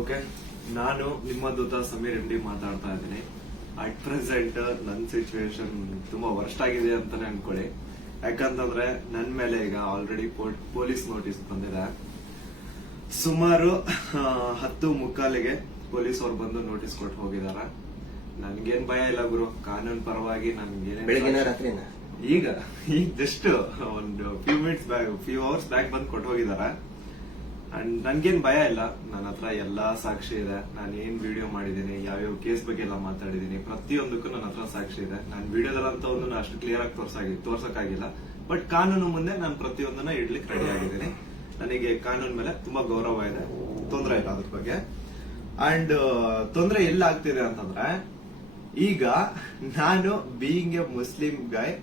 Okay, ನಾನು ನಿಮ್ಮ ದೂತ Sameer M D ಮಾತಾಡ್ತಾ ಇದ್ದೀನಿ. ಅಟ್ ಪ್ರೆಸೆಂಟ್ ನನ್ನ ಸಿಚುವೇಶನ್ ತುಂಬಾ ವರ್ಸ್ಟ್ ಆಗಿದೆ ಅಂತಾನೆ ಅನ್ಕೊಳ್ಳಿ. ಯಾಕಂತಂದ್ರೆ ನನ್ನ ಮೇಲೆ ಈಗ ಆಲ್ರೆಡಿ ಪೊಲೀಸ್ ನೋಟಿಸ್ ಬಂದಿದೆ. ಸುಮಾರು 10:45ಗೆ ಪೊಲೀಸ್ ಅವ್ರು ಬಂದು ನೋಟಿಸ್ ಕೊಟ್ಟು ಹೋಗಿದಾರ. ನನ್ಗೇನ್ ಭಯ ಇಲ್ಲ ಗುರು, ಕಾನೂನು ಪರವಾಗಿ ನನ್ಗೇನ್ ಈಗ ಜಸ್ಟ್ ಒಂದು ಫ್ಯೂ ಅವರ್ಸ್ ಬ್ಯಾಕ್ ಬಂದು ಕೊಟ್ಟು ಹೋಗಿದಾರ. ಅಂಡ್ ನನ್ಗೇನ್ ಭಯ ಇಲ್ಲ. ನನ್ನ ಹತ್ರ ಎಲ್ಲಾ ಸಾಕ್ಷಿ ಇದೆ. ನಾನು ಏನ್ ವಿಡಿಯೋ ಮಾಡಿದೀನಿ, ಯಾವ್ಯಾವ ಕೇಸ್ ಬಗ್ಗೆ ಎಲ್ಲ ಮಾತಾಡಿದೀನಿ, ಪ್ರತಿಯೊಂದಕ್ಕೂ ನನ್ನ ಹತ್ರ ಸಾಕ್ಷಿ ಇದೆ. ನಾನು ವಿಡಿಯೋದಲ್ಲಂತ ಒಂದು ಅಷ್ಟು ಕ್ಲಿಯರ್ ಆಗಿ ತೋರ್ಸಕ್ಕಾಗಿಲ್ಲ, ಬಟ್ ಕಾನೂನು ಮುಂದೆ ನಾನು ಪ್ರತಿಯೊಂದನ್ನ ಇಡ್ಲಿಕ್ಕೆ ರೆಡಿ ಆಗಿದ್ದೀನಿ. ನನಗೆ ಕಾನೂನು ಮೇಲೆ ತುಂಬಾ ಗೌರವ ಇದೆ, ತೊಂದರೆ ಇಲ್ಲ ಅದ್ರ ಬಗ್ಗೆ. ಅಂಡ್ ತೊಂದರೆ ಎಲ್ಲ ಆಗ್ತಿದೆ ಅಂತಂದ್ರೆ, ಈಗ ನಾನು ಬೀಯಿಂಗ್ ಎ ಮುಸ್ಲಿಂ ಗಾಯ್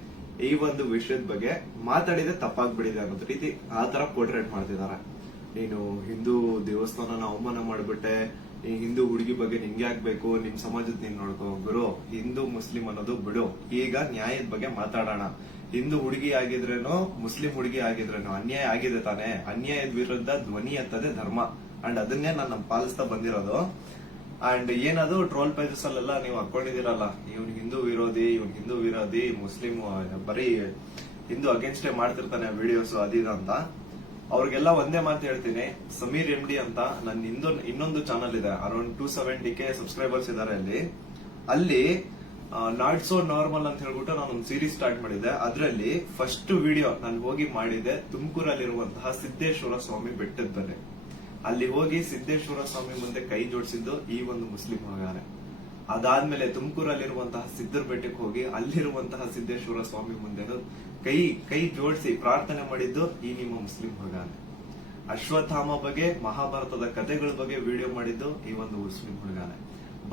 ಈ ಒಂದು ವಿಷಯದ ಬಗ್ಗೆ ಮಾತಾಡಿದ್ರೆ ತಪ್ಪಾಗ್ಬಿಡಿದೆ ಅನ್ನೋ ರೀತಿ ಆ ತರ ಪೋರ್ಟ್ರೇಟ್ ಮಾಡ್ತಿದಾರೆ. ನೀನು ಹಿಂದೂ ದೇವಸ್ಥಾನನ ಅವಮಾನ ಮಾಡ್ಬಿಟ್ಟೆ, ಈ ಹಿಂದೂ ಹುಡುಗಿ ಬಗ್ಗೆ ನಿಂಗೆ ಆಗ್ಬೇಕು, ನಿಮ್ ಸಮಾಜದ ನೀನ್ ನೋಡ್ಕೋ. ಗುರು, ಹಿಂದೂ ಮುಸ್ಲಿಂ ಅನ್ನೋದು ಬಿಡು, ಈಗ ನ್ಯಾಯದ ಬಗ್ಗೆ ಮಾತಾಡೋಣ. ಹಿಂದೂ ಹುಡುಗಿ ಆಗಿದ್ರೇನು ಮುಸ್ಲಿಂ ಹುಡುಗಿ ಆಗಿದ್ರೇನು ಅನ್ಯಾಯ ಆಗಿದೆ ತಾನೆ. ಅನ್ಯಾಯದ ವಿರುದ್ಧ ಧ್ವನಿ ಎತ್ತದೇ ಧರ್ಮ. ಅಂಡ್ ಅದನ್ನೇ ನಾನು ಪಾಲಿಸ್ತಾ ಬಂದಿರೋದು. ಅಂಡ್ ಏನದು ಟ್ರೋಲ್ ಪೇಜಸ್ ಅಲ್ಲೆಲ್ಲ ನೀವು ಹಾಕೊಂಡಿದಿರಲ್ಲ, ಇವ್ನ್ ಹಿಂದೂ ವಿರೋಧಿ ಮುಸ್ಲಿಂ ಬರೀ ಹಿಂದೂ ಅಗೇನ್ಸ್ಟ್ ಮಾಡ್ತಿರ್ತಾನೆ ವಿಡಿಯೋಸ್ ಅದಿದ ಅಂತ. ಅವ್ರಿಗೆಲ್ಲ ಒಂದೇ ಮಾತು ಹೇಳ್ತೀನಿ, ಸಮೀರ್ ಎಂ ಡಿ ಅಂತ ನನ್ನ ಇನ್ನೊಂದು ಚಾನಲ್ ಇದೆ, ಅರೌಂಡ್ 270K ಸಬ್ಸ್ಕ್ರೈಬರ್ಸ್ ಇದಾರೆ. ಅಲ್ಲಿ ನಾಟ್ ಸೋ ನಾರ್ಮಲ್ ಅಂತ ಹೇಳ್ಬಿಟ್ಟು ನಾನು ಒಂದು ಸೀರೀಸ್ ಸ್ಟಾರ್ಟ್ ಮಾಡಿದ್ದೆ. ಅದರಲ್ಲಿ ಫಸ್ಟ್ ವಿಡಿಯೋ ನಾನು ಹೋಗಿ ಮಾಡಿದ್ದೆ ತುಮಕೂರಲ್ಲಿರುವಂತಹ ಸಿದ್ದೇಶ್ವರ ಸ್ವಾಮಿ ಬೆಟ್ಟದ ಬೆಲೆ. ಅಲ್ಲಿ ಹೋಗಿ ಸಿದ್ದೇಶ್ವರ ಸ್ವಾಮಿ ಮುಂದೆ ಕೈ ಜೋಡಿಸಿದ್ದು ಈ ಒಂದು ಮುಸ್ಲಿಂ ಹುಡುಗನೇ. ಅದಾದ್ಮೇಲೆ ತುಮಕೂರಲ್ಲಿರುವಂತಹ ಸಿದ್ದರ ಬೆಟ್ಟಕ್ಕೆ ಹೋಗಿ ಅಲ್ಲಿರುವಂತಹ ಸಿದ್ದೇಶ್ವರ ಸ್ವಾಮಿ ಮುಂದೆ ಕೈ ಜೋಡಿಸಿ ಪ್ರಾರ್ಥನೆ ಮಾಡಿದ್ದು ಈ ನಿಮ್ಮ ಮುಸ್ಲಿಂ ಹುಡುಗನೇ. ಅಶ್ವತ್ಥಾಮ ಬಗ್ಗೆ, ಮಹಾಭಾರತದ ಕಥೆಗಳ ಬಗ್ಗೆ ವಿಡಿಯೋ ಮಾಡಿದ್ದು ಈ ಒಂದು ಮುಸ್ಲಿಂ ಹುಡುಗನೇ.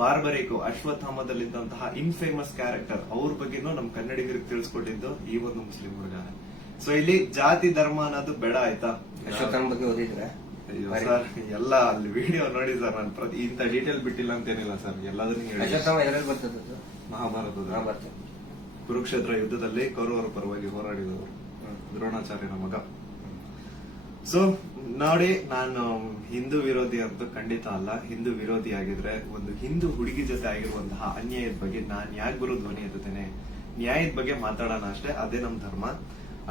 ಬಾರ್ಬರಿಕು ಅಶ್ವತ್ಥಾಮದಲ್ಲಿದ್ದಂತಹ ಇನ್ಫೇಮಸ್ ಕ್ಯಾರೆಕ್ಟರ್ ಅವ್ರ ಬಗ್ಗೆನೂ ನಮ್ ಕನ್ನಡಿಗರಿಗೆ ತಿಳಿಸ್ಕೊಟ್ಟಿದ್ದು ಈ ಒಂದು ಮುಸ್ಲಿಂ ಹುಡುಗನೇ. ಸೊ ಇಲ್ಲಿ ಜಾತಿ ಧರ್ಮ ಅನ್ನೋದು ಬೇಡ, ಆಯ್ತಾ? ಅಶ್ವತ್ಥಾಮ ಬಗ್ಗೆ ಓದಿದ್ರೆ ಸರ್ ಎಲ್ಲ ಅಲ್ಲಿ ವಿಡಿಯೋ ನೋಡಿ ಸರ್. ನಾನು ಇಂತ ಡೀಟೇಲ್ ಬಿಟ್ಟಿಲ್ಲ ಅಂತೇನಿಲ್ಲ ಸರ್, ಎಲ್ಲದನ್ನು ಬರ್ತದೆ. ಮಹಾಭಾರತದ ಕುರುಕ್ಷೇತ್ರ ಯುದ್ಧದಲ್ಲಿ ಕೌರವರ ಪರವಾಗಿ ಹೋರಾಡಿದವರು ದ್ರೋಣಾಚಾರ್ಯನ ಮಗ. ಸೊ ನೋಡಿ, ನಾನು ಹಿಂದೂ ವಿರೋಧಿ ಅಂತೂ ಖಂಡಿತ ಅಲ್ಲ. ಹಿಂದೂ ವಿರೋಧಿ ಆಗಿದ್ರೆ ಒಂದು ಹಿಂದೂ ಹುಡುಗಿ ಜೊತೆ ಆಗಿರುವಂತಹ ಅನ್ಯಾಯದ ಬಗ್ಗೆ ನಾನ್ ಯಾಕೆ ಗುರು ಧ್ವನಿ ಎತ್ತುತ್ತೇನೆ? ನ್ಯಾಯದ ಬಗ್ಗೆ ಮಾತಾಡೋಣ ಅಷ್ಟೇ, ಅದೇ ನಮ್ ಧರ್ಮ.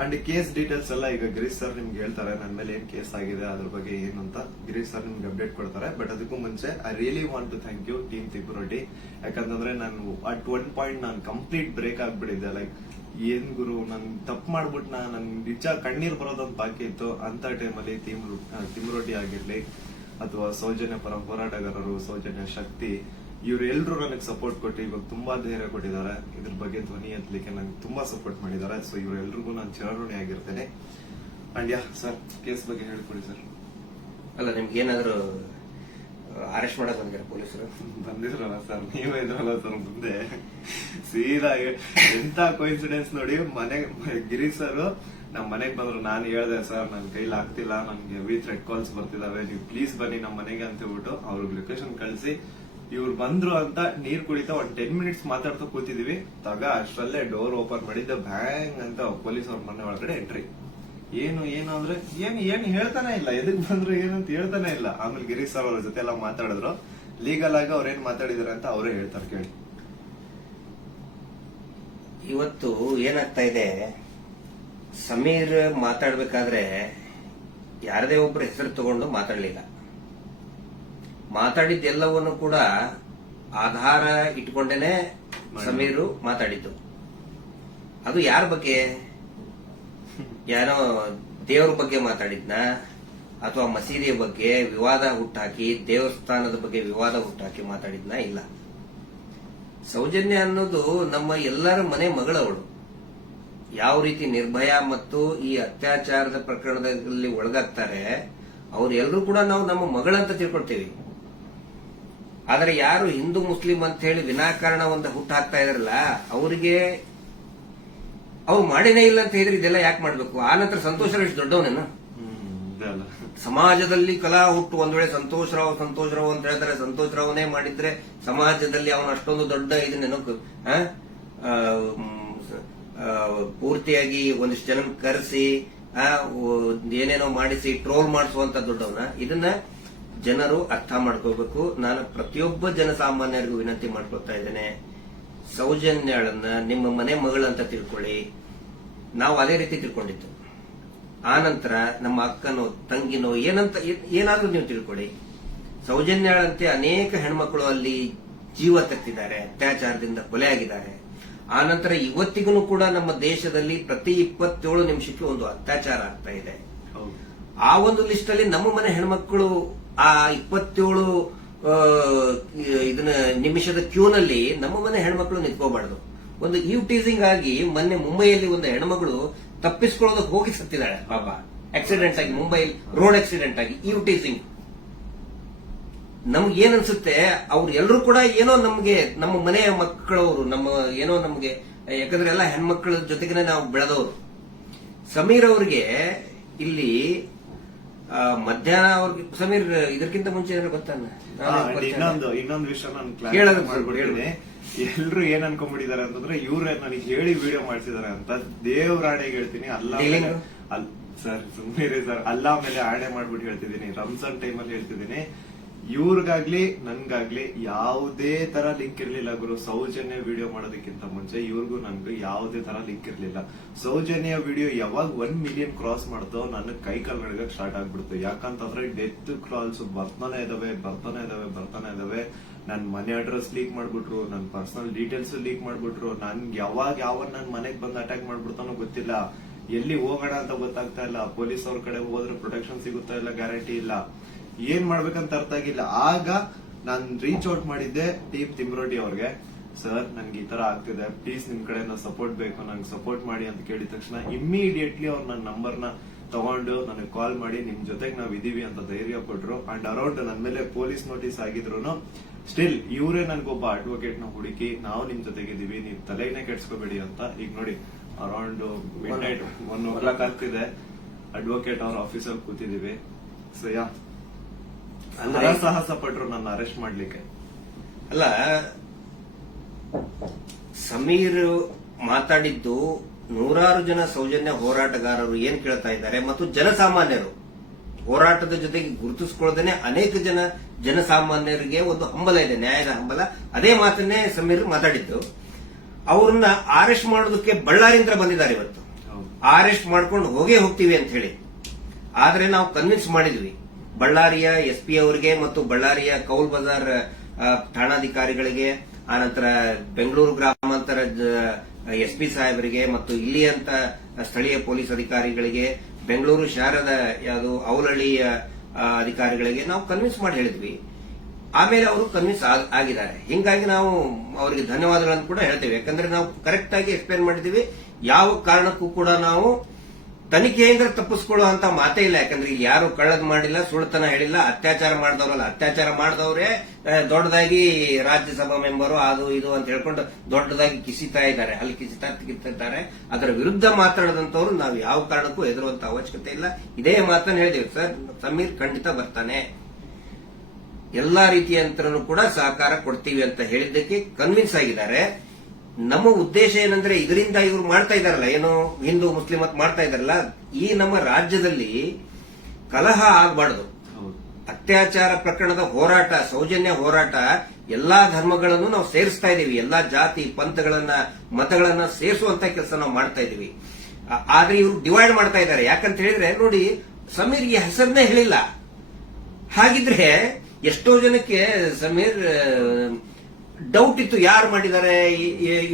ಅಂಡ್ ಕೇಸ್ ಡೀಟೇಲ್ಸ್ ಎಲ್ಲ ಈಗ ಗಿರೀಶ್ ಸರ್ ನಿಮ್ಗೆ ಹೇಳ್ತಾರೆ, ನನ್ನ ಮೇಲೆ ಏನ್ ಕೇಸ್ ಆಗಿದೆ ಅದ್ರ ಬಗ್ಗೆ ಏನು ಅಂತ ಗಿರೀಶ್ ಸರ್ ನಿಮ್ಗೆ ಅಪ್ಡೇಟ್ ಕೊಡ್ತಾರೆ. ಬಟ್ ಅದಕ್ಕೂ ಮುಂಚೆ I really want to thank you team ತಿಪ್ಪುರೊಡ್ಡಿ. ಯಾಕಂತಂದ್ರೆ ನಾನು ಅಟ್ ಒನ್ ಪಾಯಿಂಟ್ ನಾನು ಕಂಪ್ಲೀಟ್ ಬ್ರೇಕ್ ಆಗ್ಬಿಟ್ಟಿದ್ದೆ. ಲೈಕ್ ಏನ್ ಗುರು, ನನ್ ತಪ್ಪು ಮಾಡ್ಬಿಟ್ನ, ನನ್ ನಿಜ ಕಣ್ಣೀರ್ ಬರೋದೊಂದು ಬಾಕಿ ಇತ್ತು. ಅಂತ ಟೈಮಲ್ಲಿ ತಿಮ್ಮರೊಡ್ಡಿ ಆಗಿರ್ಲಿ ಅಥವಾ ಸೌಜನ್ಯ ಪರ ಹೋರಾಟಗಾರರು, ಸೌಜನ್ಯ ಶಕ್ತಿ, ಇವರೆಲ್ಲರೂ ನನಗೆ ಸಪೋರ್ಟ್ ಕೊಟ್ಟು ಇವಾಗ ತುಂಬಾ ಧೈರ್ಯ ಕೊಟ್ಟಿದ್ದಾರೆ. ಇದ್ರ ಬಗ್ಗೆ ಧ್ವನಿ ಎತ್ತಲಿಕ್ಕೆ ನಂಗೆ ತುಂಬಾ ಸಪೋರ್ಟ್ ಮಾಡಿದ್ದಾರೆ. ಸೊ ಇವರೆಲ್ರಿಗೂ ನಾನು ಚಿರಋಣಿ ಆಗಿರ್ತೇನೆ. ಅಂಡ್ ಯಾ ಸರ್, ಕೇಸ್ ಬಗ್ಗೆ ಹೇಳ್ಕೊಡಿ ಸರ್. ಅಲ್ಲ, ನಿಮ್ಗೆ ಏನಾದ್ರು ಅರೆಸ್ಟ್ ಮಾಡಕ್ ಬಂದಿರ ಪೊಲೀಸರು? ಬಂದಿದ್ರಲ್ಲ ಸರ್, ನೀವೇ ಇದ್ರಲ್ಲ ಸರ್ ಮುಂದೆ. ಸೀದಾ ಎಂತ ಕೋಇನ್ಸಿಡೆನ್ಸ್ ನೋಡಿ, ಗಿರೀಶ್ ಸರ್ ನಮ್ ಮನೆಗ್ ಬಂದ್ರು. ನಾನು ಹೇಳ್ದೆ, ಸರ್ ನನ್ ಕೈಲಿ ಆಗ್ತಿಲ್ಲ, ನನ್ಗೆ ಹೆವಿ ಥ್ರೆಡ್ ಕಾಲ್ಸ್ ಬರ್ತಿದಾವೆ, ನೀವು ಪ್ಲೀಸ್ ಬನ್ನಿ ನಮ್ಮ ಮನೆಗೆ ಅಂತ ಹೇಳ್ಬಿಟ್ಟು ಅವ್ರಿಗೆ ಲೊಕೇಶನ್ ಕಳಿಸಿ ಇವ್ರು ಬಂದ್ರು ಅಂತ ನೀರ್ ಕುಡಿತಾ ಒಂದ್ 10 minutes ಮಾತಾಡ್ತಾ ಕೂತಿದೀವಿ. ಅಷ್ಟರಲ್ಲೇ ಡೋರ್ ಓಪನ್ ಮಾಡಿದ್ದೆ, ಬ್ಯಾಂಗ್ ಅಂತ ಪೊಲೀಸ್ ಅವ್ರ ಮನೆ ಒಳಗಡೆ ಎಂಟ್ರಿ. ಏನು ಅಂದ್ರೆ ಏನ್ ಹೇಳ್ತಾನೆ ಇಲ್ಲ, ಎದಕ್ ಬಂದ್ರು ಏನಂತ ಹೇಳ್ತಾನೆ ಇಲ್ಲ. ಆಮೇಲೆ ಗಿರೀಶ್ ಸರ್ ಅವ್ರ ಜೊತೆ ಎಲ್ಲ ಮಾತಾಡಿದ್ರು. ಲೀಗಲ್ ಆಗಿ ಅವ್ರೇನ್ ಮಾತಾಡಿದಾರೆ ಅಂತ ಅವರೇ ಹೇಳ್ತಾರೆ, ಕೇಳಿ. ಇವತ್ತು ಏನಾಗ್ತಾ ಇದೆ, ಸಮೀರ್ ಮಾತಾಡ್ಬೇಕಾದ್ರೆ ಯಾರದೇ ಒಬ್ರು ಹೆಸರು ತಗೊಂಡು ಮಾತಾಡ್ಲಿಲ್ಲ. ಮಾತಾಡಿದ್ದೆಲ್ಲವನ್ನು ಕೂಡ ಆಧಾರ ಇಟ್ಕೊಂಡೇನೆ ಸಮೀರು ಮಾತಾಡಿದ್ದು. ಅದು ಯಾರ ಬಗ್ಗೆ? ಯಾರೋ ದೇವರ ಬಗ್ಗೆ ಮಾತಾಡಿದ್ನ ಅಥವಾ ಮಸೀದಿಯ ಬಗ್ಗೆ ವಿವಾದ ಹುಟ್ಟಾಕಿ, ದೇವಸ್ಥಾನದ ಬಗ್ಗೆ ವಿವಾದ ಹುಟ್ಟಾಕಿ ಮಾತಾಡಿದ್ನ? ಇಲ್ಲ. ಸೌಜನ್ಯ ಅನ್ನೋದು ನಮ್ಮ ಎಲ್ಲರ ಮನೆ ಮಗಳವಳು. ಯಾವ ರೀತಿ ನಿರ್ಭಯ ಮತ್ತು ಈ ಅತ್ಯಾಚಾರದ ಪ್ರಕರಣದಲ್ಲಿ ಒಳಗಾಗ್ತಾರೆ, ಅವ್ರೆಲ್ಲರೂ ಕೂಡ ನಾವು ನಮ್ಮ ಮಗಳಂತ ತಿಳ್ಕೊಳ್ತೀವಿ. ಆದರೆ ಯಾರು ಹಿಂದೂ ಮುಸ್ಲಿಂ ಅಂತ ಹೇಳಿ ವಿನಾಕಾರಣ ಒಂದು ಹುಟ್ಟು ಹಾಕ್ತಾ ಇದಾರಲ್ಲ, ಅವರಿಗೆ ಅವ್ರು ಮಾಡೇನೇ ಇಲ್ಲ ಅಂತ ಹೇಳಿದ್ರೆ ಇದೆಲ್ಲ ಯಾಕೆ ಮಾಡ್ಬೇಕು? ಆ ನಂತರ ಸಂತೋಷ್ ರಾವ್ ಎಷ್ಟು ದೊಡ್ಡವನೇನು? ಸಮಾಜದಲ್ಲಿ ಕಲಾ ಹುಟ್ಟು ಒಂದ್ ವೇಳೆ ಸಂತೋಷ್ ರಾವ್ ಅಂತ ಹೇಳ್ತಾರೆ, ಸಂತೋಷ್ ರಾವ್ನೇ ಮಾಡಿದ್ರೆ ಸಮಾಜದಲ್ಲಿ ಅವನು ಅಷ್ಟೊಂದು ದೊಡ್ಡ ಇದನ್ನೇನೋ ಪೂರ್ತಿಯಾಗಿ ಒಂದಿಷ್ಟು ಜನ ಕರೆಸಿ ಏನೇನೋ ಮಾಡಿಸಿ ಟ್ರೋಲ್ ಮಾಡಿಸುವಂತ ದೊಡ್ಡವನ. ಇದನ್ನ ಜನರು ಅರ್ಥ ಮಾಡ್ಕೋಬೇಕು. ನಾನು ಪ್ರತಿಯೊಬ್ಬ ಜನಸಾಮಾನ್ಯರಿಗೂ ವಿನಂತಿ ಮಾಡ್ಕೊಳ್ತಾ ಇದ್ದೇನೆ, ಸೌಜನ್ಯಳನ್ನ ನಿಮ್ಮ ಮನೆ ಮಗಳಂತ ತಿಳ್ಕೊಳ್ಳಿ. ನಾವು ಅದೇ ರೀತಿ ತಿಳ್ಕೊಂಡಿದ್ದು. ಆನಂತರ ನಮ್ಮ ಅಕ್ಕನೋ ತಂಗಿನೋ ಏನಾದ್ರೂ ನೀವು ತಿಳ್ಕೊಳ್ಳಿ. ಸೌಜನ್ಯಳಂತೆ ಅನೇಕ ಹೆಣ್ಮಕ್ಳು ಅಲ್ಲಿ ಜೀವ ತೆತ್ತಿದ್ದಾರೆ, ಅತ್ಯಾಚಾರದಿಂದ ಕೊಲೆ ಆಗಿದ್ದಾರೆ. ಆನಂತರ ಇವತ್ತಿಗೂ ಕೂಡ ನಮ್ಮ ದೇಶದಲ್ಲಿ ಪ್ರತಿ 27 ನಿಮಿಷಕ್ಕೆ ಒಂದು ಅತ್ಯಾಚಾರ ಆಗ್ತಾ ಇದೆ. ಆ ಒಂದು ಲಿಸ್ಟ್ ಅಲ್ಲಿ ನಮ್ಮ ಮನೆ ಹೆಣ್ಮಕ್ಳು ಆ 27 ಇದನ್ನ ನಿಮಿಷದ ಕ್ಯೂನಲ್ಲಿ ನಮ್ಮ ಮನೆ ಹೆಣ್ಮಕ್ಳು ನಿಂತ್ಕೋಬಾರ್ದು. ಒಂದು ಟೀಸಿಂಗ್ ಆಗಿ ಮೊನ್ನೆ ಮುಂಬೈಯಲ್ಲಿ ಒಂದು ಹೆಣ್ಮಗಳು ತಪ್ಪಿಸ್ಕೊಳ್ಳೋದಕ್ಕೆ ಹೋಗಿ ಸತ್ತಿದ್ದಾಳೆ ಪಾಪ, ಆಕ್ಸಿಡೆಂಟ್ ಆಗಿ, ಮುಂಬೈ ರೋಡ್ ಆಕ್ಸಿಡೆಂಟ್ ಆಗಿ. ಟೀಸಿಂಗ್ ನಮ್ಗೆ ಏನನ್ಸುತ್ತೆ, ಅವ್ರು ಎಲ್ಲರೂ ಕೂಡ ಏನೋ ನಮ್ಗೆ ನಮ್ಮ ಮನೆಯ ಮಕ್ಕಳವರು, ನಮ್ಮ ಏನೋ ನಮ್ಗೆ, ಯಾಕಂದ್ರೆ ಎಲ್ಲ ಹೆಣ್ಮಕ್ಳ ಜೊತೆಗೆ ನಾವು ಬೆಳೆದವರು. ಸಮೀರ್ ಅವ್ರಿಗೆ ಇಲ್ಲಿ ಮಧ್ಯಾಹ್ನ ಅವ್ರಿಗೆ, ಸಮೀರ್ ಇದಕ್ಕಿಂತ ಮುಂಚೆ ಏನಾದ್ರು ಗೊತ್ತಾನ? ಇನ್ನೊಂದು ವಿಷಯ ನಾನು ಕ್ಲಾರಿಫೈ ಮಾಡ್ಬಿಡ್ತೀನಿ. ಎಲ್ರು ಏನ್ ಅನ್ಕೊಂಡ್ಬಿಟ್ಟಿದ್ದಾರೆ ಅಂತಂದ್ರೆ ಇವ್ರೆ ನನಗೆ ಹೇಳಿ ವಿಡಿಯೋ ಮಾಡ್ಸಿದಾರೆ ಅಂತ. ದೇವ್ರಾಣೆಗೆ ಹೇಳ್ತೀನಿ, ಸರ್ ಸುಮ್ಮನೆ ಸರ್, ಅಲ್ಲಾ ಮೇಲೆ ಆಣೆ ಮಾಡ್ಬಿಟ್ಟು ಹೇಳ್ತಿದ್ದೀನಿ, ರಂಜಾನ್ ಟೈಮಲ್ಲಿ ಹೇಳ್ತಿದ್ದೀನಿ. ಇವ್ರಿಗಾಗ್ಲಿ ನನ್ಗಾಗ್ಲಿ ಯಾವುದೇ ತರ ಲಿಂಕ್ ಇರ್ಲಿಲ್ಲ ಗುರು. ಸೌಜನ್ಯ ವಿಡಿಯೋ ಮಾಡೋದಕ್ಕಿಂತ ಮುಂಚೆ ಇವ್ರಿಗೂ ನನ್ಗೂ ಯಾವುದೇ ತರ ಲಿಂಕ್ ಇರ್ಲಿಲ್ಲ. ಸೌಜನ್ಯ ವಿಡಿಯೋ ಯಾವಾಗ 1 ಮಿಲಿಯನ್ ಕ್ರಾಸ್ ಮಾಡ್ತೋ ನನ್ನ ಕೈ ಕಾಲ್ ನಡ್ಗಕ್ ಸ್ಟಾರ್ಟ್ ಆಗ್ಬಿಡ್ತು. ಯಾಕಂತಂದ್ರೆ ಡೆತ್ ಕಾಲ್ಸ್ ಬರ್ತಾನೆ ಇದಾವೆ. ನನ್ ಮನೆ ಅಡ್ರೆಸ್ ಲೀಕ್ ಮಾಡ್ಬಿಟ್ರು, ನನ್ ಪರ್ಸನಲ್ ಡೀಟೇಲ್ಸ್ ಲೀಕ್ ಮಾಡ್ಬಿಟ್ರು. ನನ್ಗೆ ಯಾವ ನನ್ ಮನೆಗ್ ಬಂದು ಅಟ್ಯಾಕ್ ಮಾಡ್ಬಿಡ್ತಾನೋ ಗೊತ್ತಿಲ್ಲ. ಎಲ್ಲಿ ಹೋಗೋಣ ಅಂತ ಗೊತ್ತಾಗ್ತಾ ಇಲ್ಲ. ಪೊಲೀಸ್ ಅವ್ರ ಕಡೆ ಹೋದ್ರೆ ಪ್ರೊಟೆಕ್ಷನ್ ಸಿಗುತ್ತಾ ಇಲ್ಲ, ಗ್ಯಾರಂಟಿ ಇಲ್ಲ. ಏನ್ ಮಾಡ್ಬೇಕಂತ ಅರ್ಥ ಆಗಿಲ್ಲ. ಆಗ ನಾನ್ ರೀಚ್ ಔಟ್ ಮಾಡಿದ್ದೆ ಟೀಮ್ ತಿಮ್ರೋಡಿ ಅವ್ರಿಗೆ. ಸರ್ ನನ್ಗೆ ಈ ತರ ಆಗ್ತಿದೆ, ಪ್ಲೀಸ್ ನಿಮ್ ಕಡೆಯಿಂದ ಸಪೋರ್ಟ್ ಬೇಕು, ನಂಗೆ ಸಪೋರ್ಟ್ ಮಾಡಿ ಅಂತ ಕೇಳಿದ ತಕ್ಷಣ ಇಮ್ಮಿಡಿಯೇಟ್ಲಿ ಅವ್ರು ನನ್ನ ನಂಬರ್ನ ತಗೊಂಡು ನನಗೆ ಕಾಲ್ ಮಾಡಿ ನಿಮ್ ಜೊತೆಗೆ ನಾವ್ ಇದೀವಿ ಅಂತ ಧೈರ್ಯ ಕೊಟ್ರು. ಅಂಡ್ ಅರೌಂಡ್ ನನ್ ಮೇಲೆ ಪೊಲೀಸ್ ನೋಟಿಸ್ ಆಗಿದ್ರು ಸ್ಟಿಲ್ ಇವರೇ ನನ್ಗೊಬ್ಬ ಅಡ್ವೊಕೇಟ್ ನ ಹುಡುಕಿ ನಾವು ನಿಮ್ ಜೊತೆಗಿದೀವಿ, ನೀವ್ ತಲೆನೇ ಕೆಡ್ಸ್ಕೋಬೇಡಿ ಅಂತ. ಈಗ ನೋಡಿ ಅರೌಂಡ್ ಮಿಡ್ ನೈಟ್ 1:00 ಆಗ್ತಿದೆ, ಅಡ್ವೊಕೇಟ್ ಅವ್ರ ಆಫೀಸಲ್ಲಿ ಕೂತಿದೀವಿ. ಸೊ ಸಾಹಸ ಪಟ್ರು ನನ್ನ ಅರೆಸ್ಟ್ ಮಾಡ್ಲಿಕ್ಕೆ. ಅಲ್ಲ, ಸಮೀರ್ ಮಾತಾಡಿದ್ದು ನೂರಾರು ಜನ ಸೌಜನ್ಯ ಹೋರಾಟಗಾರರು ಏನ್ ಕೇಳ್ತಾ ಇದ್ದಾರೆ ಮತ್ತು ಜನಸಾಮಾನ್ಯರು ಹೋರಾಟದ ಜೊತೆಗೆ ಗುರುತಿಸಿಕೊಳ್ಳದೇನೆ ಅನೇಕ ಜನಸಾಮಾನ್ಯರಿಗೆ ಒಂದು ಹಂಬಲ ಇದೆ, ನ್ಯಾಯದ ಹಂಬಲ. ಅದೇ ಮಾತನ್ನೇ ಸಮೀರ್ ಮಾತಾಡಿದ್ದು. ಅವ್ರನ್ನ ಅರೆಸ್ಟ್ ಮಾಡೋದಕ್ಕೆ ಬಳ್ಳಾರಿಯಿಂದ ಬಂದಿದ್ದಾರೆ ಇವತ್ತು. ಅರೆಸ್ಟ್ ಮಾಡ್ಕೊಂಡು ಹೋಗ್ತೀವಿ ಅಂತ ಹೇಳಿ. ಆದ್ರೆ ನಾವು ಕನ್ವಿನ್ಸ್ ಮಾಡಿದ್ವಿ ಬಳ್ಳಾರಿಯ SP ಅವರಿಗೆ ಮತ್ತು ಬಳ್ಳಾರಿಯ ಕೌಲ್ ಬಜಾರ್ ಠಾಣಾಧಿಕಾರಿಗಳಿಗೆ, ಆನಂತರ ಬೆಂಗಳೂರು ಗ್ರಾಮಾಂತರ SP ಸಾಹೇಬರಿಗೆ ಮತ್ತು ಇಲ್ಲಿಯಂತ ಸ್ಥಳೀಯ ಪೊಲೀಸ್ ಅಧಿಕಾರಿಗಳಿಗೆ, ಬೆಂಗಳೂರು ಶಹರದ ಯಾವುದು ಅವಲಹಳ್ಳಿಯ ಅಧಿಕಾರಿಗಳಿಗೆ ನಾವು ಕನ್ವಿನ್ಸ್ ಮಾಡಿ ಹೇಳಿದ್ವಿ. ಆಮೇಲೆ ಅವರು ಕನ್ವಿನ್ಸ್ ಆಗಿದ್ದಾರೆ. ಹಿಂಗಾಗಿ ನಾವು ಅವರಿಗೆ ಧನ್ಯವಾದಗಳನ್ನು ಕೂಡ ಹೇಳ್ತೇವೆ. ಯಾಕಂದ್ರೆ ನಾವು ಕರೆಕ್ಟ್ ಆಗಿ ಎಕ್ಸ್ಪ್ಲೇನ್ ಮಾಡಿದೀವಿ. ಯಾವ ಕಾರಣಕ್ಕೂ ಕೂಡ ನಾವು ತನಿಖೆಯಿಂದ ತಪ್ಪಿಸ್ಕೊಳ್ಳುವಂತ ಮಾತೇ ಇಲ್ಲ. ಯಾಕಂದ್ರೆ ಇಲ್ಲಿ ಯಾರು ಕಳ್ಳದ್ ಮಾಡಿಲ್ಲ, ಸುಳ್ತನ ಹೇಳಿಲ್ಲ, ಅತ್ಯಾಚಾರ ಮಾಡಿದವರಲ್ಲ. ಅತ್ಯಾಚಾರ ಮಾಡಿದವರೇ ದೊಡ್ಡದಾಗಿ ರಾಜ್ಯಸಭಾ ಮೆಂಬರು ಅದು ಇದು ಅಂತ ಹೇಳ್ಕೊಂಡು ದೊಡ್ಡದಾಗಿ ಕಿಸಿತಾ ಇದ್ದಾರೆ, ಅಲ್ಲಿ ಕಿಸಿತಾರೆ. ಅದರ ವಿರುದ್ಧ ಮಾತಾಡದಂತವ್ರು ನಾವು ಯಾವ ಕಾರಣಕ್ಕೂ ಹೆದರುವಂತ ಅವಶ್ಯಕತೆ ಇಲ್ಲ. ಇದೇ ಮಾತನ್ನು ಹೇಳಿದೇವೆ ಸರ್, ಸಮೀರ್ ಖಂಡಿತ ಬರ್ತಾನೆ, ಎಲ್ಲಾ ರೀತಿಯಂತರನು ಕೂಡ ಸಹಕಾರ ಕೊಡ್ತೀವಿ ಅಂತ ಹೇಳಿದ್ದಕ್ಕೆ ಕನ್ವಿನ್ಸ್ ಆಗಿದ್ದಾರೆ. ನಮ್ಮ ಉದ್ದೇಶ ಏನಂದ್ರೆ ಇದರಿಂದ ಇವರು ಮಾಡ್ತಾ ಇದಾರಲ್ಲ, ಏನು ಹಿಂದೂ ಮುಸ್ಲಿಂ ಅಂತ ಮಾಡ್ತಾ ಇದಾರಲ್ಲ, ಈ ನಮ್ಮ ರಾಜ್ಯದಲ್ಲಿ ಕಲಹ ಆಗಬಾರ್ದು. ಅತ್ಯಾಚಾರ ಪ್ರಕರಣದ ಹೋರಾಟ, ಸೌಜನ್ಯ ಹೋರಾಟ, ಎಲ್ಲಾ ಧರ್ಮಗಳನ್ನು ನಾವು ಸೇರಿಸ್ತಾ ಇದೀವಿ. ಎಲ್ಲಾ ಜಾತಿ ಪಂಥಗಳನ್ನ ಮತಗಳನ್ನ ಸೇರಿಸುವಂತ ಕೆಲಸ ನಾವು ಮಾಡ್ತಾ ಇದೀವಿ. ಆದ್ರೆ ಇವರು ಡಿವೈಡ್ ಮಾಡ್ತಾ ಇದ್ದಾರೆ. ಯಾಕಂತ ಹೇಳಿದ್ರೆ ನೋಡಿ, ಸಮೀರ್ಗೆ ಹೆಸರನ್ನೇ ಹೇಳಿಲ್ಲ. ಹಾಗಿದ್ರೆ ಎಷ್ಟೋ ಜನಕ್ಕೆ ಸಮೀರ್ ಡೌಟ್ ಇತ್ತು, ಯಾರು ಮಾಡಿದ್ದಾರೆ,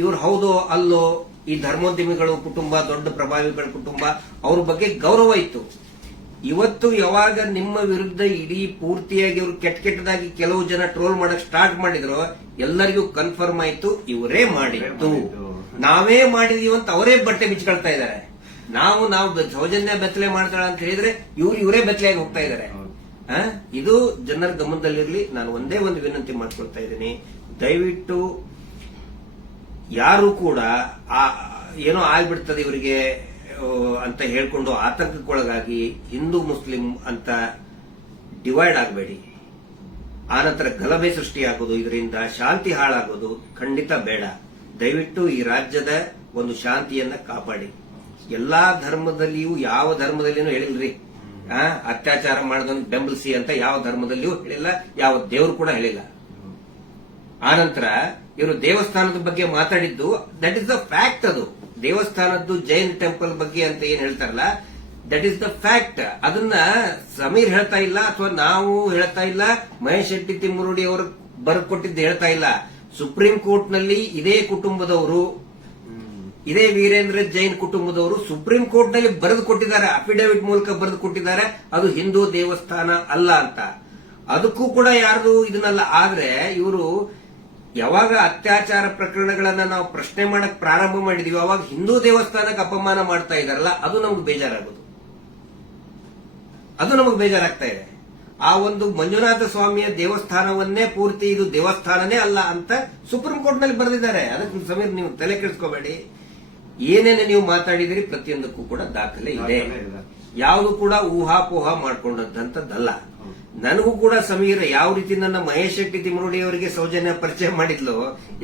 ಇವ್ರು ಹೌದೋ ಅಲ್ಲೋ. ಈ ಧರ್ಮೋದ್ಯಮಿಗಳು ಕುಟುಂಬ, ದೊಡ್ಡ ಪ್ರಭಾವಿಗಳ ಕುಟುಂಬ, ಅವ್ರ ಬಗ್ಗೆ ಗೌರವ ಇತ್ತು. ಇವತ್ತು ಯಾವಾಗ ನಿಮ್ಮ ವಿರುದ್ಧ ಇಡೀ ಪೂರ್ತಿಯಾಗಿ ಅವರು ಕೆಟ್ಟದಾಗಿ ಕೆಲವು ಜನ ಟ್ರೋಲ್ ಮಾಡಕ್ ಸ್ಟಾರ್ಟ್ ಮಾಡಿದ್ರು, ಎಲ್ಲರಿಗೂ ಕನ್ಫರ್ಮ್ ಆಯ್ತು ಇವರೇ ಮಾಡಿದ್ದು, ನಾವೇ ಮಾಡಿದೀವಿ ಅಂತ ಅವರೇ ಬಟ್ಟೆ ಬಿಚ್ಕೊಳ್ತಾ ಇದ್ದಾರೆ. ನಾವು ಸೌಜನ್ಯ ಬೆತ್ತಲೆ ಮಾಡ್ತಾಳೆ ಅಂತ ಹೇಳಿದ್ರೆ ಇವರೇ ಬೆತ್ತಲೆಯಾಗಿ ಹೋಗ್ತಾ ಇದ್ದಾರೆ. ಇದು ಜನರ ಗಮನದಲ್ಲಿರಲಿ. ನಾನು ಒಂದೇ ಒಂದು ವಿನಂತಿ ಮಾಡ್ಕೊಳ್ತಾ ಇದ್ದೀನಿ, ದಯವಿಟ್ಟು ಯಾರು ಕೂಡ ಏನೋ ಆಗ್ಬಿಡ್ತದೆ ಇವರಿಗೆ ಅಂತ ಹೇಳ್ಕೊಂಡು ಆತಂಕಕ್ಕೊಳಗಾಗಿ ಹಿಂದೂ ಮುಸ್ಲಿಂ ಅಂತ ಡಿವೈಡ್ ಆಗಬೇಡಿ. ಆನಂತರ ಗಲಭೆ ಸೃಷ್ಟಿಯಾಗೋದು, ಇದರಿಂದ ಶಾಂತಿ ಹಾಳಾಗೋದು ಖಂಡಿತ ಬೇಡ. ದಯವಿಟ್ಟು ಈ ರಾಜ್ಯದ ಒಂದು ಶಾಂತಿಯನ್ನ ಕಾಪಾಡಿ. ಎಲ್ಲಾ ಧರ್ಮದಲ್ಲಿಯೂ ಯಾವ ಧರ್ಮದಲ್ಲಿನೂ ಹೇಳಿಲ್ರಿ, ಅತ್ಯಾಚಾರ ಮಾಡೋದನ್ನು ಬೆಂಬಲಿಸಿ ಅಂತ ಯಾವ ಧರ್ಮದಲ್ಲಿಯೂ ಹೇಳಿಲ್ಲ, ಯಾವ ದೇವರು ಕೂಡ ಹೇಳಿಲ್ಲ. ಆನಂತರ ಇವರು ದೇವಸ್ಥಾನದ ಬಗ್ಗೆ ಮಾತಾಡಿದ್ದು ದಟ್ ಇಸ್ ದ ಫ್ಯಾಕ್ಟ್. ಅದು ದೇವಸ್ಥಾನದ್ದು ಜೈನ್ ಟೆಂಪಲ್ ಬಗ್ಗೆ ಅಂತ ಏನ್ ಹೇಳ್ತಾರಲ್ಲ, ದಟ್ ಇಸ್ ದ ಫ್ಯಾಕ್ಟ್. ಅದನ್ನ ಸಮೀರ್ ಹೇಳ್ತಾ ಇಲ್ಲ, ಅಥವಾ ನಾವು ಹೇಳ್ತಾ ಇಲ್ಲ, ಮಹೇಶ್ ಶೆಟ್ಟಿ ತಿಮ್ಮರುಡಿ ಅವರು ಬರ್ಕೊಟ್ಟಿದ್ದು ಹೇಳ್ತಾ ಇಲ್ಲ. ಸುಪ್ರೀಂ ಕೋರ್ಟ್ ನಲ್ಲಿ ಇದೇ ಕುಟುಂಬದವರು, ಇದೇ ವೀರೇಂದ್ರ ಜೈನ್ ಕುಟುಂಬದವರು ಸುಪ್ರೀಂ ಕೋರ್ಟ್ ನಲ್ಲಿ ಬರೆದು ಕೊಟ್ಟಿದ್ದಾರೆ, ಅಫಿಡವಿಟ್ ಮೂಲಕ ಬರೆದು ಕೊಟ್ಟಿದ್ದಾರೆ, ಅದು ಹಿಂದೂ ದೇವಸ್ಥಾನ ಅಲ್ಲ ಅಂತ. ಅದಕ್ಕೂ ಕೂಡ ಯಾರ್ದು ಇದನ್ನಲ್ಲ. ಆದ್ರೆ ಇವರು ಯಾವಾಗ ಅತ್ಯಾಚಾರ ಪ್ರಕರಣಗಳನ್ನ ನಾವು ಪ್ರಶ್ನೆ ಮಾಡಕ್ ಪ್ರಾರಂಭ ಮಾಡಿದೀವಿ, ಅವಾಗ ಹಿಂದೂ ದೇವಸ್ಥಾನಕ್ಕೆ ಅಪಮಾನ ಮಾಡ್ತಾ ಇದಾರಲ್ಲ, ಅದು ನಮ್ಗೆ ಬೇಜಾರಾಗೋದು, ಅದು ನಮಗೆ ಬೇಜಾರಾಗ್ತಾ ಇದೆ. ಆ ಒಂದು ಮಂಜುನಾಥ ಸ್ವಾಮಿಯ ದೇವಸ್ಥಾನವನ್ನೇ ಪೂರ್ತಿ ಇದು ದೇವಸ್ಥಾನನೇ ಅಲ್ಲ ಅಂತ ಸುಪ್ರೀಂ ಕೋರ್ಟ್ ನಲ್ಲಿ ಬರೆದಿದ್ದಾರೆ. ಅದಕ್ಕೆ ಸಮೀರ್ ನೀವು ತಲೆ ಕೆಡಿಸ್ಕೋಬೇಡಿ. ಏನೇನು ನೀವು ಮಾತಾಡಿದಿರಿ ಪ್ರತಿಯೊಂದಕ್ಕೂ ಕೂಡ ದಾಖಲೆ ಇದೆ. ಯಾವುದು ಕೂಡ ಊಹಾಪೋಹ ಮಾಡ್ಕೊಂಡಂತದ್ದಲ್ಲ. ನನಗೂ ಕೂಡ ಸಮೀರ್ ಯಾವ ರೀತಿ ನನ್ನ ಮಹೇಶ್ ಶೆಟ್ಟಿ ತಿಮ್ಮರುಡಿ ಅವರಿಗೆ ಸೌಜನ್ಯ ಪರಿಚಯ ಮಾಡಿದ್ಲು,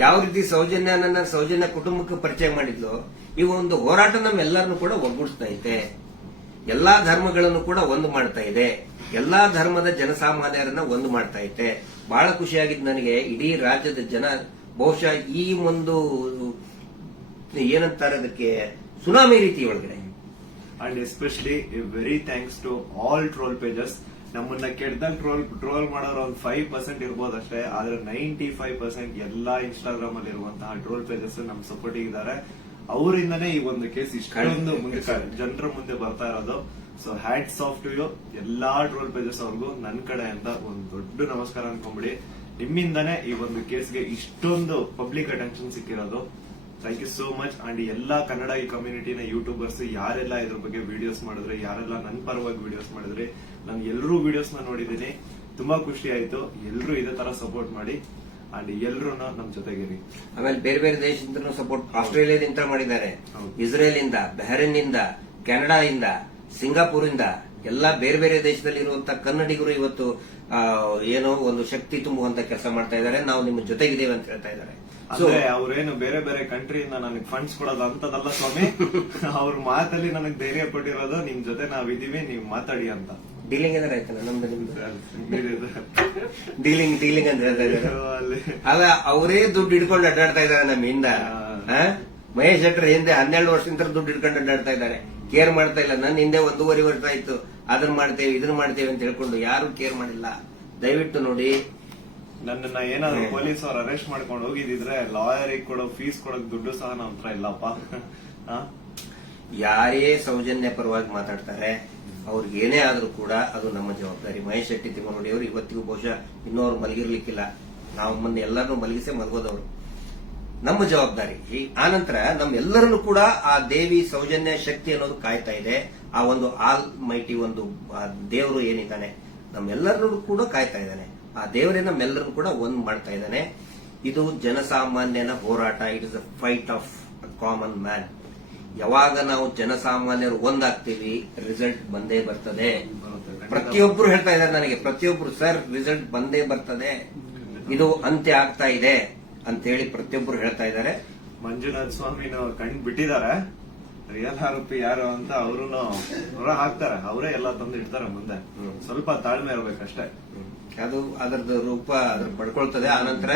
ಯಾವ ರೀತಿ ಸೌಜನ್ಯ ಕುಟುಂಬಕ್ಕೆ ಪರಿಚಯ ಮಾಡಿದ್ಲು, ಈ ಒಂದು ಹೋರಾಟ ನಮ್ಮೆಲ್ಲರನ್ನು ಕೂಡ ಒಗ್ಗೂಡಿಸ್ತಾ ಇದೆ. ಎಲ್ಲಾ ಧರ್ಮಗಳನ್ನು ಕೂಡ ಒಂದು ಮಾಡ್ತಾ ಇದೆ, ಎಲ್ಲಾ ಧರ್ಮದ ಜನಸಾಮಾನ್ಯರನ್ನ ಒಂದು ಮಾಡ್ತಾ ಇದೆ. ಬಹಳ ಖುಷಿಯಾಗಿದ್ದು ನನಗೆ. ಇಡೀ ರಾಜ್ಯದ ಜನ ಬಹುಶಃ ಈ ಒಂದು ಏನಂತಾರೆ ಅದಕ್ಕೆ ಸುನಾಮಿ ರೀತಿ ಒಳಗಡೆ. And especially very thanks to all troll pages. ನಮ್ಮನ್ನ ಕೆಟ್ಟದಾಗ ಟ್ರೋಲ್ ಮಾಡೋರು ಒಂದು 5% ಇರ್ಬೋದಷ್ಟೇ, ಆದ್ರೆ 95% ಎಲ್ಲಾ ಇನ್ಸ್ಟಾಗ್ರಾಮ್ ಅಲ್ಲಿ ಇರುವಂತಹ ಟ್ರೋಲ್ ಪೇಜಸ್ ನಮ್ ಸಪೋರ್ಟ್ ಇದ್ದಾರೆ. ಅವರಿಂದನೇ ಈ ಒಂದು ಕೇಸ್ ಇಷ್ಟೊಂದು ಮುಂದೆ ಜನರ ಮುಂದೆ ಬರ್ತಾ ಇರೋದು. So hats off to you ಎಲ್ಲಾ ಟ್ರೋಲ್ ಪೇಜಸ್ ಅವ್ರಿಗೂ ನನ್ನ ಕಡೆಯಿಂದ ಒಂದು ದೊಡ್ಡ ನಮಸ್ಕಾರ ಅನ್ಕೊಂಬಿಡಿ. ನಿಮ್ಮಿಂದಾನೇ ಈ ಒಂದು ಕೇಸ್ಗೆ ಇಷ್ಟೊಂದು ಪಬ್ಲಿಕ್ ಅಟೆನ್ಷನ್ ಸಿಕ್ಕಿರೋದು. Thank you so much. And ಎಲ್ಲಾ ಕನ್ನಡ ಈ ಕಮ್ಯುನಿಟಿನ ಯೂಟ್ಯೂಬರ್ಸ್ ಯಾರೆಲ್ಲ ಇದ್ರ ಬಗ್ಗೆ ವಿಡಿಯೋಸ್ ಮಾಡಿದ್ರೆ, ಯಾರೆಲ್ಲ ನನ್ನ ಪರವಾಗಿ ವಿಡಿಯೋಸ್ ಮಾಡಿದ್ರಿ, ನಾನು ಎಲ್ಲರೂ ವಿಡಿಯೋಸ್ ನ ನೋಡಿದೀನಿ. ತುಂಬಾ ಖುಷಿ ಆಯ್ತು. ಎಲ್ಲರೂ ಇದೇ ತರ ಸಪೋರ್ಟ್ ಮಾಡಿ ಅಂಡ್ ಎಲ್ರು ನಮ್ ಜೊತೆಗಿರಿ. ಆಮೇಲೆ ಬೇರೆ ಬೇರೆ ದೇಶದಿಂದ ಸಪೋರ್ಟ್, ಆಸ್ಟ್ರೇಲಿಯಾದಿಂದ ಮಾಡಿದ್ದಾರೆ, ಇಸ್ರೇಲ್ ಇಂದ, ಬಹರೇನ್ ಇಂದ, ಕೆನಡಾ ಇಂದ, ಸಿಂಗಾಪುರ್ ಇಂದ, ಎಲ್ಲಾ ಬೇರೆ ಬೇರೆ ದೇಶದಲ್ಲಿ ಇರುವಂತಹ ಕನ್ನಡಿಗರು ಇವತ್ತು ಏನೋ ಒಂದು ಶಕ್ತಿ ತುಂಬುವಂತ ಕೆಲಸ ಮಾಡ್ತಾ ಇದ್ದಾರೆ. ನಾವು ನಿಮ್ಮ ಜೊತೆಗಿದ್ದೇವೆ ಅಂತ ಹೇಳ್ತಾ ಇದ್ದಾರೆ. ಅಂದ್ರೆ ಅವ್ರೇನು ಬೇರೆ ಬೇರೆ ಕಂಟ್ರಿಯಿಂದ ನನಗೆ ಫಂಡ್ಸ್ ಕೊಡೋದು ಅಂತದಲ್ಲ ಸ್ವಾಮಿ. ಅವ್ರ ಮಾತಲ್ಲಿ ನನಗೆ ಧೈರ್ಯ ಕೊಟ್ಟಿರೋದು ನಿಮ್ ಜೊತೆ ನಾವಿದೀವಿ, ನೀವು ಮಾತಾಡಿ ಅಂತ. ಡೀಲಿಂಗ್ ಏನಾರ ಆಯ್ತಲ್ಲ ನಮ್ದು ನಿಮ್ದು ಡೀಲಿಂಗ್ ಅಂತ ಹೇಳ್ತಾ ಇದ್ದಾರೆ. ಅಲ್ಲ, ಅವರೇ ದುಡ್ಡು ಹಿಡ್ಕೊಂಡು ಅಡ್ಡಾಡ್ತಾ ಇದ್ದಾರೆ ನಮ್ಮ ಹಿಂದ. ಮಹೇಶ್ ಶೆಟ್ಟರ್ ಹಿಂದೆ 12 ವರ್ಷದಿಂದ ದುಡ್ಡು ಹಿಡ್ಕೊಂಡು ಅಡ್ಡಾಡ್ತಾ ಇದ್ದಾರೆ. ಕೇರ್ ಮಾಡ್ತಾ ಇಲ್ಲ. ನನ್ನ ಹಿಂದೆ 1.5 ವರ್ಷ ಆಯ್ತು ಅದನ್ನ ಮಾಡ್ತೇವೆ ಇದನ್ನ ಮಾಡ್ತೇವೆ ಅಂತ ಹೇಳ್ಕೊಂಡು ಯಾರು ಕೇರ್ ಮಾಡಿಲ್ಲ. ದಯವಿಟ್ಟು ನೋಡಿ, ನನ್ನನ್ನ ಏನಾದ್ರು ಪೊಲೀಸ್ ಅವ್ರು ಅರೆಸ್ಟ್ ಮಾಡ್ಕೊಂಡು ಹೋಗಿದ್ರೆ ಲಾಯರಿಗೆ ಕೊಡೋ ಫೀಸ್ ಕೊಡೋಕ್ ದುಡ್ಡು ಸಹ ನಮ್ಮ ಹತ್ರ ಇಲ್ಲಪ್ಪ. ಯಾರೇ ಸೌಜನ್ಯ ಪರವಾಗಿ ಮಾತಾಡ್ತಾರೆ, ಅವ್ರಿಗೆ ಏನೇ ಆದ್ರೂ ಕೂಡ ಅದು ನಮ್ಮ ಜವಾಬ್ದಾರಿ. ಮಹೇಶ್ ಶೆಟ್ಟಿ ತಿಮ್ಮರುಡಿ ಅವರು ಇವತ್ತಿಗೂ ಬಹುಶಃ ಇನ್ನೂ ಅವ್ರು ಮಲಗಿರ್ಲಿಕ್ಕಿಲ್ಲ. ನಾವು ಮೊನ್ನೆ ಎಲ್ಲರನ್ನೂ ಮಲಗಿಸೇ ಮಲಗೋದವರು. ನಮ್ಮ ಜವಾಬ್ದಾರಿ. ಆನಂತರ ನಮ್ಮೆಲ್ಲರನ್ನು ಕೂಡ ಆ ದೇವಿ ಸೌಜನ್ಯ ಶಕ್ತಿ ಅನ್ನೋದು ಕಾಯ್ತಾ ಇದೆ. ಆ ಒಂದು ಆಲ್ ಮೈಟಿ ಒಂದು ದೇವರು ಏನಿದ್ದಾನೆ ನಮ್ಮೆಲ್ಲರನ್ನು ಕೂಡ ಕಾಯ್ತಾ ಇದ್ದಾನೆ. ಆ ದೇವರೇ ನಮ್ಮೆಲ್ಲರನ್ನು ಕೂಡ ಒಂದ್ ಮಾಡ್ತಾ ಇದ್ದಾನೆ. ಇದು ಜನಸಾಮಾನ್ಯನ ಹೋರಾಟ. It is a fight of common man. ಯಾವಾಗ ನಾವು ಜನಸಾಮಾನ್ಯರು ಒಂದಾಗ್ತೀವಿ, ರಿಸಲ್ಟ್ ಬಂದೇ ಬರ್ತದೆ. ಪ್ರತಿಯೊಬ್ರು ಹೇಳ್ತಾ ಇದ್ದಾರೆ ನನಗೆ, ಪ್ರತಿಯೊಬ್ರು ಸರ್ ರಿಸಲ್ಟ್ ಬಂದೇ ಬರ್ತದೆ, ಇದು ಅಂತ್ಯ ಆಗ್ತಾ ಇದೆ ಅಂತೇಳಿ ಪ್ರತಿಯೊಬ್ರು ಹೇಳ್ತಾ ಇದ್ದಾರೆ. ಮಂಜುನಾಥ ಸ್ವಾಮಿನ ಕಂಡು ಬಿಟ್ಟಿದ್ದಾರೆ. ರಿಯಲ್ ಆರೋಪಿ ಯಾರು ಅಂತ ಅವರು ಹೊರ ಹಾಕ್ತಾರೆ. ಅವರೇ ಎಲ್ಲ ತಂದು ಇಡ್ತಾರೆ ಮುಂದೆ. ಸ್ವಲ್ಪ ತಾಳ್ಮೆ ಇರ್ಬೇಕಷ್ಟೇ. ಅದು ಅದರದ್ದು ರೂಪ ಅದ್ರ ಪಡ್ಕೊಳ್ತದೆ. ಆನಂತರ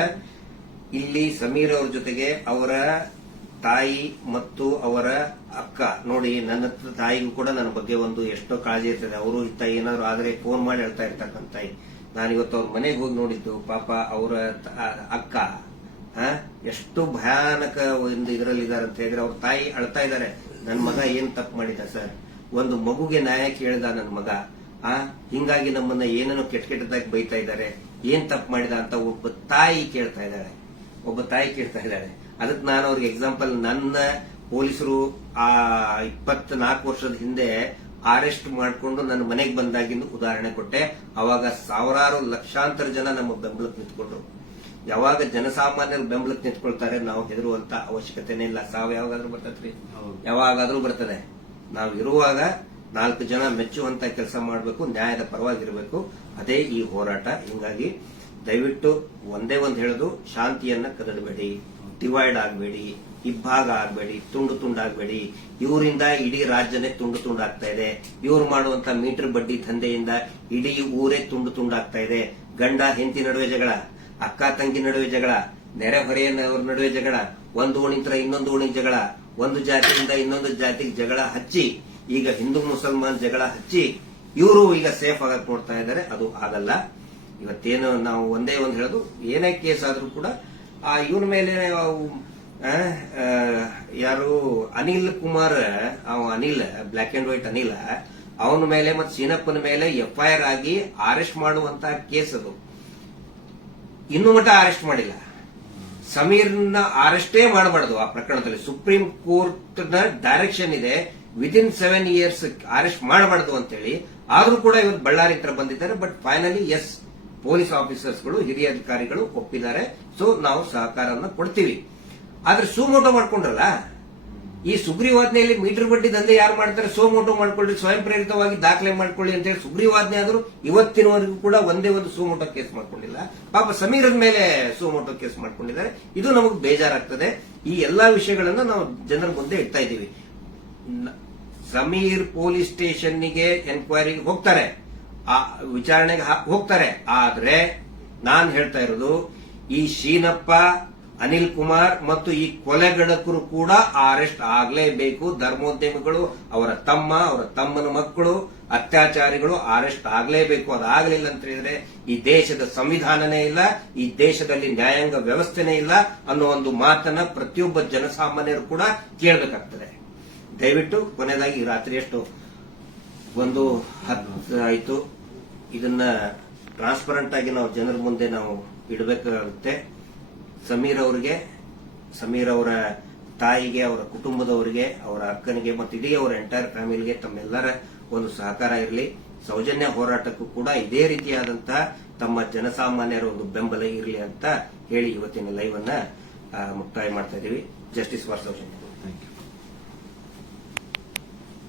ಇಲ್ಲಿ ಸಮೀರ್ ಅವ್ರ ಜೊತೆಗೆ ಅವರ ತಾಯಿ ಮತ್ತು ಅವರ ಅಕ್ಕ ನೋಡಿ, ನನ್ನ ತಾಯಿಗೂ ಕೂಡ ನನ್ನ ಬಗ್ಗೆ ಒಂದು ಎಷ್ಟೋ ಕಾಳಜಿ ಇರ್ತದೆ. ಅವರು ಇತ್ತ ಏನಾದ್ರು ಆದ್ರೆ ಫೋನ್ ಮಾಡಿ ಹೇಳ್ತಾ ಇರ್ತಕ್ಕಂಥ ತಾಯಿ. ನಾನಿವತ್ತು ಅವ್ರ ಮನೆಗೆ ಹೋಗಿ ನೋಡಿದ್ದು. ಪಾಪ ಅವರ ಅಕ್ಕ ಎಷ್ಟು ಭಯಾನಕ ಒಂದು ಇದರಲ್ಲಿದ್ದಾರೆ ಅಂತ ಹೇಳಿದ್ರೆ, ಅವ್ರ ತಾಯಿ ಅಳ್ತಾ ಇದ್ದಾರೆ. ನನ್ನ ಮಗ ಏನ್ ತಪ್ಪು ಮಾಡಿದ ಸರ್, ಒಂದು ಮಗುಗೆ ನ್ಯಾಯ ಕೇಳಿದ ನನ್ನ ಮಗ, ಹಿಂಗಾಗಿ ನಮ್ಮನ್ನ ಏನೇನೋ ಕೆಟ್ಟದಾಗಿ ಬೈತಾ ಇದ್ದಾರೆ, ಏನ್ ತಪ್ಪು ಮಾಡಿದ ಅಂತ ಒಬ್ಬ ತಾಯಿ ಕೇಳ್ತಾ ಇದ್ದಾಳೆ. ಅದಕ್ಕೆ ನಾನು ಅವ್ರಿಗೆ ಎಕ್ಸಾಂಪಲ್, ನನ್ನ ಪೊಲೀಸರು ಆ 24 ವರ್ಷದ ಹಿಂದೆ ಅರೆಸ್ಟ್ ಮಾಡಿಕೊಂಡು ನನ್ನ ಮನೆಗೆ ಬಂದಾಗಿಂದು ಉದಾಹರಣೆ ಕೊಟ್ಟೆ. ಅವಾಗ ಸಾವಿರಾರು ಲಕ್ಷಾಂತರ ಜನ ನಮ್ಮ ಬೆಂಬಲಕ್ಕೆ ನಿಂತ್ಕೊಂಡ್ರು. ಯಾವಾಗ ಜನಸಾಮಾನ್ಯರು ಬೆಂಬಲಕ್ಕೆ ನಿಂತ್ಕೊಳ್ತಾರೆ, ನಾವು ಹೆದರುವಂತ ಅವಶ್ಯಕತೆನೇ ಇಲ್ಲ. ಸಾವು ಯಾವಾಗಾದ್ರೂ ಬರ್ತದ್ರಿ, ಯಾವಾಗಾದ್ರೂ ಬರ್ತದೆ. ನಾವು ಇರುವಾಗ 4 ಜನ ಮೆಚ್ಚುವಂತ ಕೆಲಸ ಮಾಡಬೇಕು, ನ್ಯಾಯದ ಪರವಾಗಿರಬೇಕು. ಅದೇ ಈ ಹೋರಾಟ. ಹಿಂಗಾಗಿ ದಯವಿಟ್ಟು ಒಂದೇ ಒಂದು ಹೇಳೋದು, ಶಾಂತಿಯನ್ನ ಕದಡಬೇಡಿ, ಡಿವೈಡ್ ಆಗಬೇಡಿ. ಇಬ್ಬಾಗ ಆಗ್ಬೇಡಿ, ತುಂಡು ತುಂಡಾಗಬೇಡಿ. ಇವರಿಂದ ಇಡೀ ರಾಜ್ಯನೇ ತುಂಡು ತುಂಡಾಗ್ತಾ ಇದೆ. ಇವ್ರು ಮಾಡುವಂತ ಮೀಟರ್ ಬಡ್ಡಿ ದಂಧೆಯಿಂದ ಇಡೀ ಊರೇ ತುಂಡು ತುಂಡಾಗ್ತಾ ಇದೆ. ಗಂಡ ಹೆಂಡತಿ ನಡುವೆ ಜಗಳ, ಅಕ್ಕ ತಂಗಿ ನಡುವೆ ಜಗಳ, ನೆರೆಹೊರೆಯವ್ರ ನಡುವೆ ಜಗಳ, ಒಂದು ಓಣಿಂತರ ಇನ್ನೊಂದು ಓಣಿ ಜಗಳ, ಒಂದು ಜಾತಿಯಿಂದ ಇನ್ನೊಂದು ಜಾತಿಗೆ ಜಗಳ ಹಚ್ಚಿ, ಈಗ ಹಿಂದೂ ಮುಸಲ್ಮಾನ್ ಜಗಳ ಹಚ್ಚಿ ಇವರು ಈಗ ಸೇಫ್ ಆಗಕ್ ನೋಡ್ತಾ ಇದ್ದಾರೆ. ಅದು ಆಗಲ್ಲ. ಇವತ್ತೇನು ನಾವು ಒಂದೇ ಒಂದು ಹೇಳೋದು, ಏನೇ ಕೇಸ್ ಆದ್ರೂ ಕೂಡ ಇವನ ಮೇಲೆ ಯಾರು Anil Kumar, Anil black and white Anil, ಅವನ ಮೇಲೆ ಮತ್ತು ಸೀನಪ್ಪನ ಮೇಲೆ FIR ಆಗಿ ಅರೆಸ್ಟ್ ಮಾಡುವಂತ ಕೇಸ್ ಅದು. ಇನ್ನೂ ಮಟ್ಟ ಅರೆಸ್ಟ್ ಮಾಡಿಲ್ಲ. ಸಮೀರ್ನ ಅರೆಸ್ಟೇ ಮಾಡಬಾರ್ದು ಆ ಪ್ರಕರಣದಲ್ಲಿ. ಸುಪ್ರೀಂ ಕೋರ್ಟ್ ನ ಡೈರೆಕ್ಷನ್ ಇದೆ, ವಿದಿನ್ 7 years ಅರೆಸ್ಟ್ ಮಾಡಬಾರ್ದು ಅಂತೇಳಿ. ಆದ್ರೂ ಕೂಡ ಇವತ್ತು ಬಳ್ಳಾರಿ ಹತ್ರ ಬಂದಿದ್ದಾರೆ. ಬಟ್ ಫೈನಲಿ ಎಸ್, ಪೊಲೀಸ್ ಆಫೀಸರ್ಸ್ಗಳು, ಹಿರಿಯ ಅಧಿಕಾರಿಗಳು ಒಪ್ಪಿದ್ದಾರೆ. ಸೊ ನಾವು ಸಹಕಾರವನ್ನು ಕೊಡ್ತೀವಿ. ಆದ್ರೆ ಸುಮೋಟೋ ಮಾಡ್ಕೊಂಡ್ರಲ್ಲ, ಈ ಸುಗ್ರೀವಾಜ್ಞೆಯಲ್ಲಿ ಮೀಟರ್ ಬಡ್ಡಿ ದಂಧೆ ಯಾರು ಮಾಡ್ತಾರೆ, ಸುಮೋಟೋ ಮಾಡ್ಕೊಳ್ಳಿ, ಸ್ವಯಂ ಪ್ರೇರಿತವಾಗಿ ದಾಖಲೆ ಮಾಡ್ಕೊಳ್ಳಿ ಅಂತ ಹೇಳಿ ಸುಗ್ರೀವಾಜ್ಞೆ ಆದ್ರೂ ಇವತ್ತಿನವರೆಗೂ ಕೂಡ ಒಂದೇ ಒಂದು ಸುಮೋಟೋ ಕೇಸ್ ಮಾಡ್ಕೊಂಡಿಲ್ಲ. ಪಾಪ ಸಮೀರನ ಮೇಲೆ ಸುಮೋಟೋ ಕೇಸ್ ಮಾಡ್ಕೊಂಡಿದ್ದಾರೆ. ಇದು ನಮಗೆ ಬೇಜಾರಾಗ್ತದೆ. ಈ ಎಲ್ಲಾ ವಿಷಯಗಳನ್ನ ನಾವು ಜನರ ಮುಂದೆ ಇಡ್ತಾ ಇದ್ದೀವಿ. ಸಮೀರ್ ಪೊಲೀಸ್ ಸ್ಟೇಷನ್ಗೆ ಎನ್ಕ್ವೈರಿಗೆ ಹೋಗ್ತಾರೆ, ಆ ವಿಚಾರಣೆಗೆ ಹೋಗ್ತಾರೆ. ಆದ್ರೆ ನಾನ್ ಹೇಳ್ತಾ ಇರೋದು, ಈ ಶೀನಪ್ಪ, ಅನಿಲ್ ಕುಮಾರ್ ಮತ್ತು ಈ ಕೊಲೆಗಡಕರು ಕೂಡ ಅರೆಸ್ಟ್ ಆಗಲೇಬೇಕು. ಧರ್ಮೋದ್ಯಮಿಗಳು, ಅವರ ತಮ್ಮ, ಅವರ ತಮ್ಮನ ಮಕ್ಕಳು, ಅತ್ಯಾಚಾರಿಗಳು ಅರೆಸ್ಟ್ ಆಗಲೇಬೇಕು. ಅದಾಗಲಿಲ್ಲ ಅಂತ ಹೇಳಿದ್ರೆ ಈ ದೇಶದ ಸಂವಿಧಾನನೇ ಇಲ್ಲ, ಈ ದೇಶದಲ್ಲಿ ನ್ಯಾಯಾಂಗ ವ್ಯವಸ್ಥೆನೇ ಇಲ್ಲ ಅನ್ನೋ ಒಂದು ಮಾತನ್ನ ಪ್ರತಿಯೊಬ್ಬ ಜನಸಾಮಾನ್ಯರು ಕೂಡ ಕೇಳಬೇಕಾಗ್ತದೆ. ದಯವಿಟ್ಟು ಕೊನೆಯದಾಗಿ ರಾತ್ರಿ ಎಷ್ಟು 1:10 ಆಯಿತು. ಇದನ್ನ ಟ್ರಾನ್ಸ್ಪರೆಂಟ್ ಆಗಿ ನಾವು ಜನರ ಮುಂದೆ ನಾವು ಇಡಬೇಕಾಗುತ್ತೆ. ಸಮೀರ್ ಅವರ ತಾಯಿಗೆ, ಅವರ ಕುಟುಂಬದವರಿಗೆ, ಅವರ ಅಕ್ಕನಿಗೆ ಮತ್ತು ಇಡೀ ಅವರ ಎಂಟೈರ್ ಫ್ಯಾಮಿಲಿಗೆ ತಮ್ಮೆಲ್ಲರ ಒಂದು ಸಹಕಾರ ಇರಲಿ. ಸೌಜನ್ಯ ಹೋರಾಟಕ್ಕೂ ಕೂಡ ಇದೇ ರೀತಿಯಾದಂತಹ ತಮ್ಮ ಜನಸಾಮಾನ್ಯರ ಒಂದು ಬೆಂಬಲ ಇರಲಿ ಅಂತ ಹೇಳಿ ಇವತ್ತಿನ ಲೈವ್ ಅನ್ನ ಮುಕ್ತಾಯ ಮಾಡ್ತಾ ಇದ್ದೀವಿ. Justice for Soujanya. Thank you.